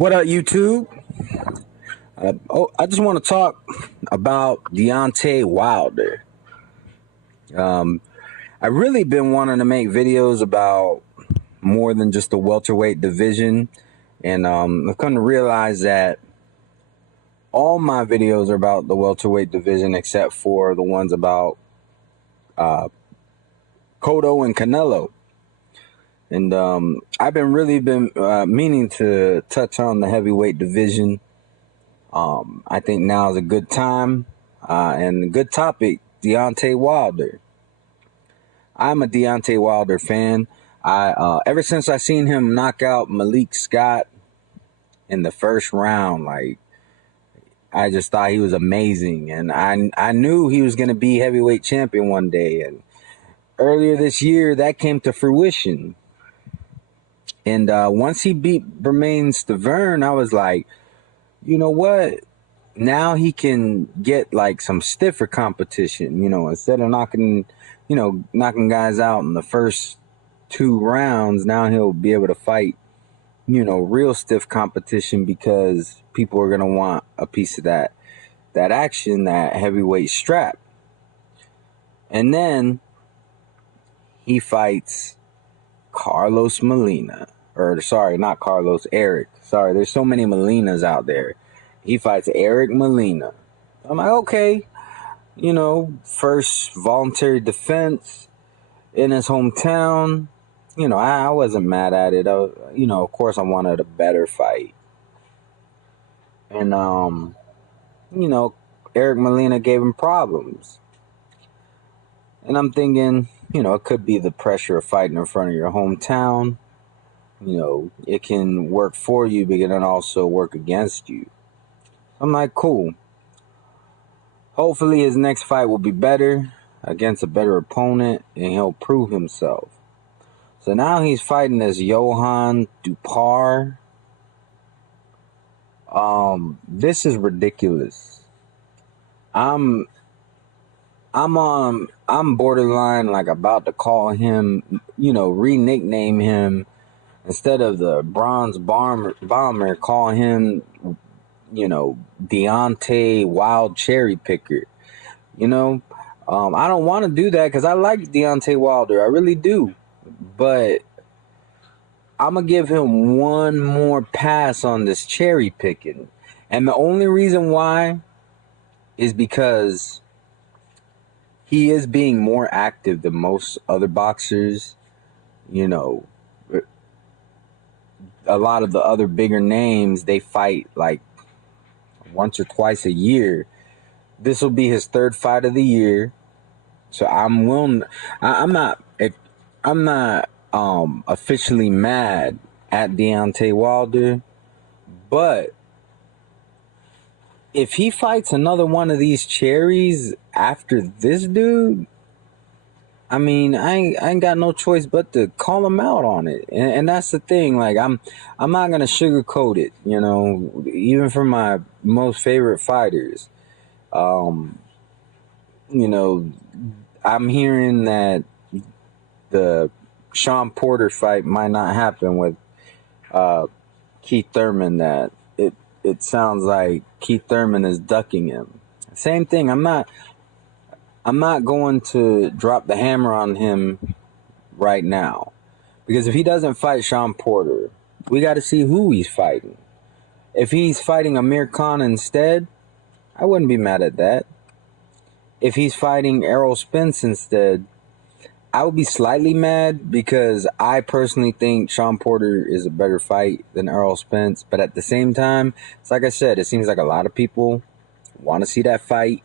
What up, YouTube? I just want to talk about Deontay Wilder. I really been wanting to make videos about more than just the welterweight division, and I've come to realize that all my videos are about the welterweight division except for the ones about Cotto and Canelo. And I've been meaning to touch on the heavyweight division. I think now is a good time and a good topic. Deontay Wilder. I'm a Deontay Wilder fan. Ever since I seen him knock out Malik Scott in the first round, I just thought he was amazing, and I knew he was going to be heavyweight champion one day. And earlier this year, that came to fruition. And once he beat Bermane Stiverne, I was like, you know what? Now he can get like some stiffer competition, instead of knocking guys out in the first 2 rounds. Now he'll be able to fight, real stiff competition, because people are going to want a piece of that action, that heavyweight strap. And then he fights Carlos Molina. Eric. Sorry, there's so many Molinas out there. He fights Eric Molina. I'm like, okay, first voluntary defense in his hometown. I wasn't mad at it. Of course I wanted a better fight. And, Eric Molina gave him problems. And I'm thinking, it could be the pressure of fighting in front of your hometown. It can work for you, but it can also work against you. I'm like, cool. Hopefully his next fight will be better, against a better opponent, and he'll prove himself. So now he's fighting as Johan Dupar. This is ridiculous. I'm borderline about to call him, re-nickname him. Instead of the Bronze Bomber, call him, Deontay Wild Cherry Picker. I don't want to do that because I like Deontay Wilder. I really do. But I'm going to give him one more pass on this cherry picking. And the only reason why is because he is being more active than most other boxers. A lot of the other bigger names, they fight like once or twice a year. This will be his 3rd fight of the year. So I'm not officially mad at Deontay Wilder, but if he fights another one of these cherries after this dude, I ain't got no choice but to call him out on it. And that's the thing. I'm not going to sugarcoat it, even for my most favorite fighters. I'm hearing that the Sean Porter fight might not happen with Keith Thurman, that it sounds like Keith Thurman is ducking him. Same thing. I'm not going to drop the hammer on him right now, because if he doesn't fight Sean Porter, we got to see who he's fighting. If he's fighting Amir Khan instead, I wouldn't be mad at that. If he's fighting Errol Spence instead, I would be slightly mad, because I personally think Sean Porter is a better fight than Errol Spence. But at the same time, it's like I said, it seems like a lot of people want to see that fight.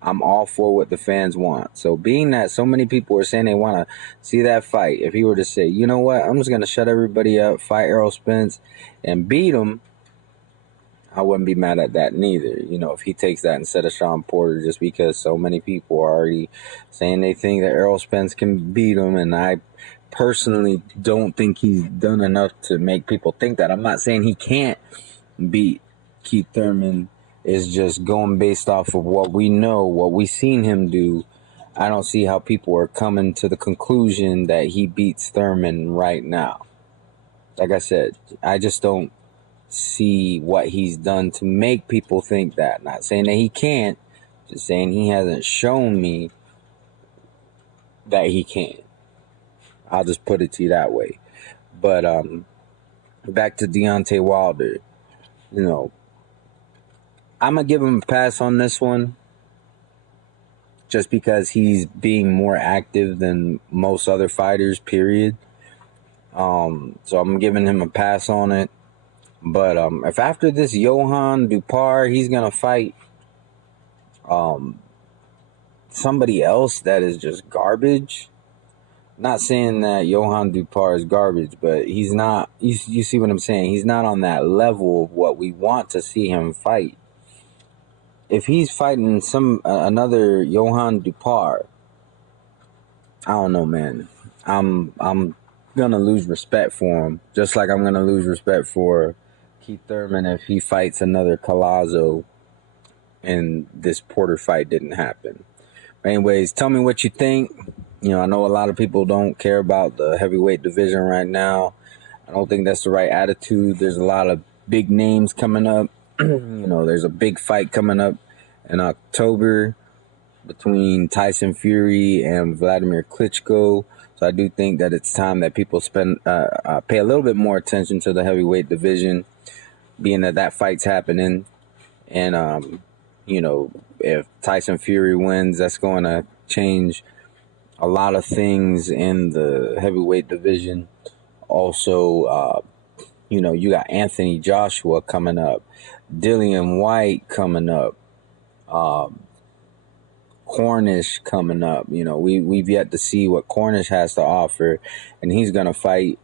I'm all for what the fans want. So being that so many people are saying they want to see that fight, if he were to say, you know what, I'm just going to shut everybody up, fight Errol Spence, and beat him, I wouldn't be mad at that neither. If he takes that instead of Sean Porter, just because so many people are already saying they think that Errol Spence can beat him, and I personally don't think he's done enough to make people think that. I'm not saying he can't beat Keith Thurman. Is just going based off of what we know, what we seen him do. I don't see how people are coming to the conclusion that he beats Thurman right now. Like I said, I just don't see what he's done to make people think that. Not saying that he can't, just saying he hasn't shown me that he can. I'll just put it to you that way. But back to Deontay Wilder. You know, I'm going to give him a pass on this one just because he's being more active than most other fighters, period. So I'm giving him a pass on it. But if after this Johann Dupar, he's going to fight somebody else that is just garbage. Not saying that Johann Dupar is garbage, but he's not, you see what I'm saying? He's not on that level of what we want to see him fight. If he's fighting another Johann Dupar, I don't know, man. I'm gonna lose respect for him, just like I'm gonna lose respect for Keith Thurman if he fights another Collazo and this Porter fight didn't happen. But anyways, tell me what you think. You know, I know a lot of people don't care about the heavyweight division right now. I don't think that's the right attitude. There's a lot of big names coming up. You know, there's a big fight coming up in October between Tyson Fury and Vladimir Klitschko. So I do think that it's time that people pay a little bit more attention to the heavyweight division, being that fight's happening. And, you know, if Tyson Fury wins, that's going to change a lot of things in the heavyweight division. Also, you know, you got Anthony Joshua coming up, Dillian White coming up, Cornish coming up. You know, we've yet to see what Cornish has to offer, and he's gonna fight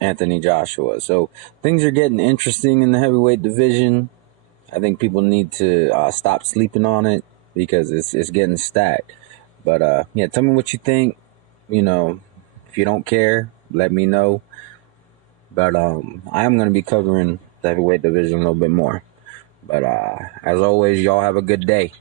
Anthony Joshua. So things are getting interesting in the heavyweight division. I think people need to stop sleeping on it because it's getting stacked. But yeah, tell me what you think. You know, if you don't care, let me know. But I'm gonna be covering the heavyweight division a little bit more. But as always, y'all have a good day.